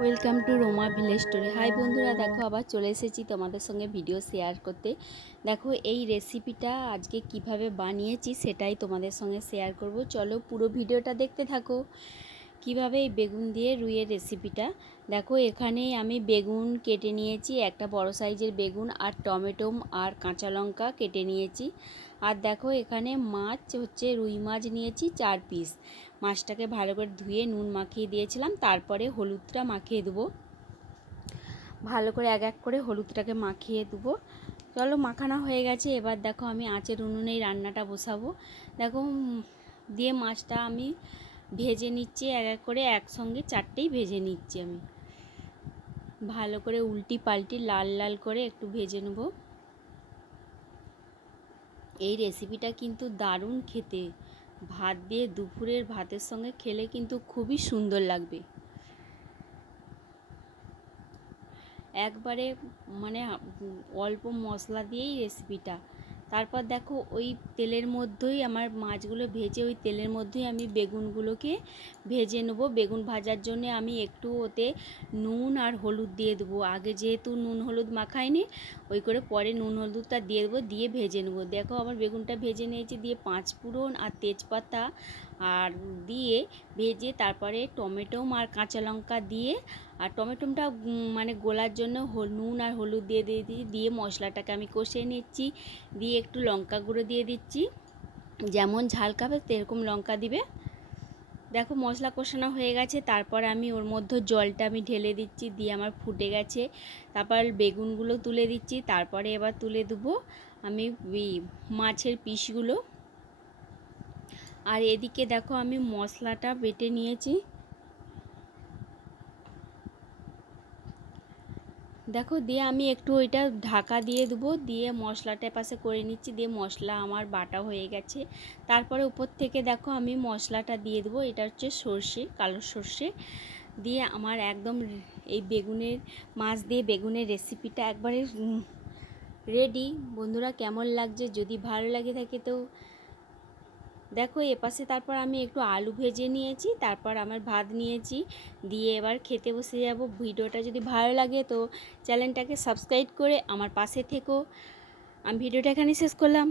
Welcome to Roma village story. Hi বন্ধুরা, দেখো আবার চলে এসেছি তোমাদের সঙ্গে ভিডিও শেয়ার করতে। দেখো এই রেসিপিটা আজকে কিভাবে বানিয়েছি সেটাই তোমাদের সঙ্গে শেয়ার করব। চলো পুরো ভিডিওটা দেখতে থাকো। কিভাবে এই বেগুন দিয়ে রুইয়ের রেসিপিটা দেখো। এখানে আমি বেগুন কেটে নিয়েছি, একটা বড় সাইজের বেগুন, আর টমেটো আর কাঁচা লঙ্কা কেটে নিয়েছি। আর দেখো এখানে মাছ হচ্ছে রুই মাছ নিয়েছি 4 পিস। মাছটাকে ভালো করে ধুয়ে নুন মাখিয়ে দিয়েছিলাম, তারপরে হলুদটা মাখিয়ে দেবো। ভালো করে এক এক করে হলুদটাকে মাখিয়ে দেবো। চলো মাখানো হয়ে গেছে। এবার দেখো আমি আঁচের উনুনেই রান্নাটা বসাবো। দেখো দিয়ে মাছটা আমি ভেজে নিচ্ছি এক এক করে, একসঙ্গে 4টেই ভেজে নিচ্ছি আমি। ভালো করে উল্টি পাল্টি লাল লাল করে একটু ভেজে নেব। এই রেসিপিটা কিন্তু দারুণ খেতে, ভাত দিয়ে দুপুরের ভাতের সঙ্গে খেলে কিন্তু খুবই সুন্দর লাগবে। একবারে মানে অল্প মশলা দিয়েই রেসিপিটা। তারপর দেখো ওই তেলের মধ্যেই আমার মাছগুলো ভেজে, ওই তেলের মধ্যেই আমি বেগুনগুলোকে ভেজে নেবো। বেগুন ভাজার জন্য আমি একটু ওতে নুন আর হলুদ দিয়ে দেবো। আগে যেহেতু নুন হলুদ মাখাইনি, ওই করে পরে নুন হলুদটা দিয়ে দেবো, দিয়ে ভেজে নেবো। দেখো আমার বেগুনটা ভেজে নিয়েছি, দিয়ে 5 ফোড়ন আর তেজপাতা আর দিয়ে ভেজে তারপরে টমেটো আর কাঁচা লঙ্কা দিয়ে, আর টমেটোটা মানে গোলার জন্য নুন আর হলুদ দিয়ে দিয়েছি। দিয়ে মশলাটাকে আমি কষিয়ে নিচ্ছি। দিয়ে একটু লঙ্কা গুঁড়ো দিয়ে দিচ্ছি, যেমন ঝাল খাবে সেরকম লঙ্কা দিবে। দেখো মশলা কষানো হয়ে গেছে, তারপর আমি ওর মধ্যে জলটা আমি ঢেলে দিচ্ছি। দিয়ে আমার ফুটে গেছে, তারপর বেগুনগুলো তুলে দিচ্ছি। তারপরে এবার তুলে দেবো আমি মাছের পিসগুলো। আর এদিকে দেখো আমি মশলাটা বেটে নিয়েছি। দেখো দিয়ে আমি একটু ওইটা ঢাকা দিয়ে দেবো, দিয়ে মশলাটা পাশে করে নিচ্ছি। দিয়ে মশলা আমার বাটা হয়ে গেছে। তারপরে উপর থেকে দেখো আমি মশলাটা দিয়ে দেবো। এটা হচ্ছে সর্ষে, কালো সর্ষে। দিয়ে আমার একদম এই বেগুনের মাছ দিয়ে বেগুনের রেসিপিটা একবারে রেডি। বন্ধুরা কেমন লাগছে, যদি ভালো লাগে থাকে তো দেখো এপাশে। তারপর আমি একটু আলু ভেজে নিয়েছি, তারপর আমার ভাত নিয়েছি। দিয়ে এবার খেতে বসে যাব। ভিডিওটা যদি ভালো লাগে তো চ্যানেলটাকে সাবস্ক্রাইব করে আমার পাশে থেকো। আমি ভিডিওটা এখানে শেষ করলাম।